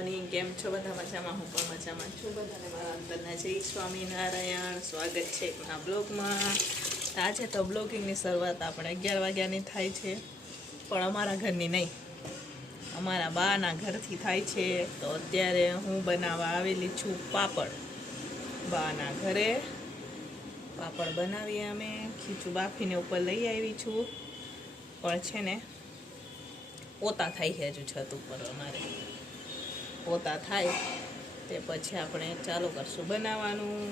Morning. કેમ છો બધા? મજામાં? હું પણ મજામાં છું. બધાને મારા અંતરના જય સ્વામિનારાયણ. સ્વાગત છે આ બ્લોગમાં. આજે તો બ્લોગિંગની શરૂઆત આપણે 11 વાગ્યાની થાય છે, પણ અમારા ઘરની નહીં, અમારા બાના ઘરથી થાય છે. તો અત્યારે હું બનાવવા આવેલી છું પાપડ. બાના ઘરે પાપડ બનાવીએ અમે. ખીચું બાફીને ઉપર લઈ આવી છું, પણ છે ને પોતા થાય છે હજુ છત ઉપર. અમારે પોતા થાય તે પછી આપણે ચાલુ કરશું બનાવવાનું.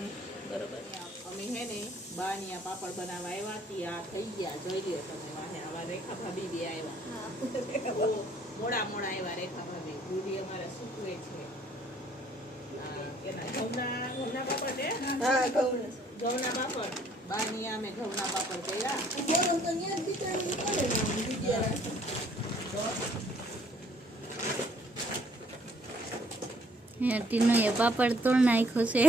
બરાબર. અમે હે ને બાની આ પાપડ બનાવવા આવ્યા હતી. આ થઈ ગયા, જોઈ લ્યો તમે. વાહે આવા રેખા ભાભી બી આવ્યા. મોડા આવ્યા રેખા ભાભી. દૂધી અમારે સૂકવે છે. ઘઉંના પાપડ છે. હા, ઘઉંના પાપડ. બાની અમે ઘઉંના પાપડ કર્યા. ટીનો એ પાપડ તોડ નાખ્યો છે.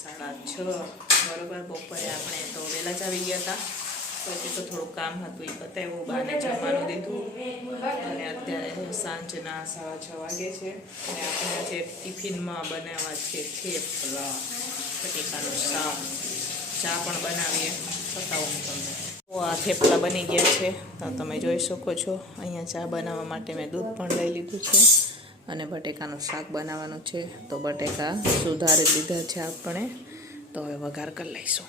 6:30 બરોબર. બપોરે આપણે તો વહેલા જ આવી ગયા હતા, પછી તો થોડું કામ હતું એ બતાવ્યું. બાને જમવાનું દીધું અને અત્યારે સાંજના 6:30 વાગે છે. અને આપણે આજે ટિફિનમાં બનાવવા છે થેપલા, બટેકાનું શાક, ચા પણ બનાવીએ. બતાવું તમને. આ થેપલા બની ગયા છે, તો તમે જોઈ શકો છો. અહીંયા ચા બનાવવા માટે મેં દૂધ પણ લઈ લીધું છે અને બટેકાનું શાક બનાવવાનું છે. તો બટેકા સુધારી લીધા છે આપણે. તો હવે વઘાર કરી લઈશું.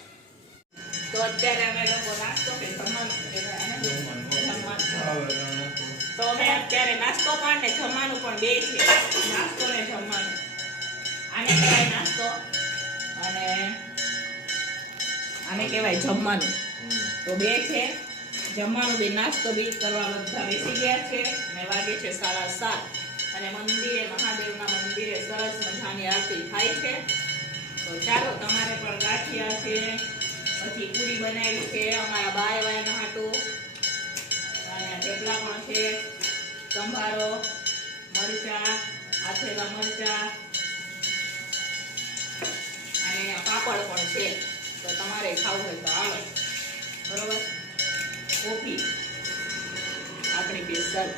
તો અત્યારે અમે લોકો નાસ્તો કે તો અમે અત્યારે નાસ્તો પણ ને જમવાનું પણ બે છે. નાસ્તો ને જમવાનું. આને કહેવાય નાસ્તો અને આને કહેવાય જમવાનું. તો બે છે. જમવાનું બી નાસ્તો બી કરવા બધા બેસી ગયા છે. અને વાગે છે 7:30. અને મંદિરે, મહાદેવના મંદિરે સરસ મજાની આરતી થાય છે. તો ચાલો, તમારે પણ ગાંઠિયા છે, પછી પૂરી બનાવી છે અમારા બાય વાયના હાટું, અને થેપલા પણ છે, સંભારો, મરચા, આથેલા મરચા અને પાપડ પણ છે. તો તમારે ખાવું હોય તો આવે. બરોબર. કોફી આપણી સ્પેશિયલ.